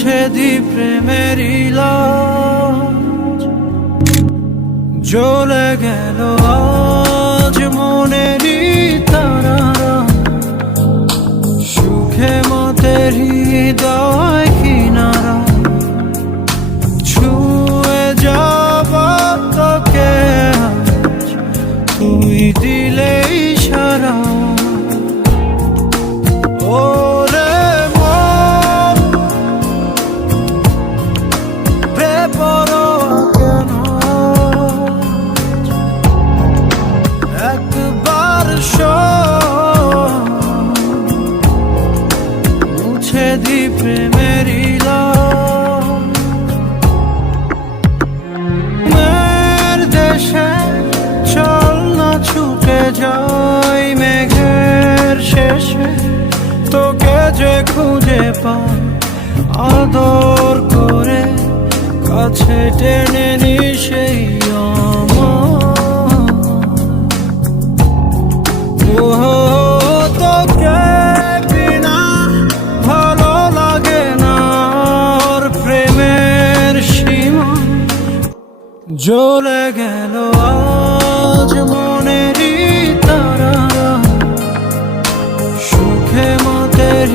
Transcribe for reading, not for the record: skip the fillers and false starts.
মুছে দি প্রেমেরই লাজ। জ্বলে গেল আজ মনেরই তারারা, সুখে মতের হৃদয় কিনারা। ছুঁয়ে যাব তোকে আজ, তুই দিলে ইশারা। ওরে মন, বেপরোয়া কেন? একবার শোন, মুছে দি প্রেমেরই লাজ। মেঘের দেশে চল না ছুটে যাই মেঘের শেষে, তোকে যে খুঁজে পাই আদর করে কাছে টেনে নি সেই আমার। তোকে বিনা ভালো লাগে না, ওর প্রেমের সীমা। জ্বলে গেল আজ মনেরই তারারা, সুখে মতের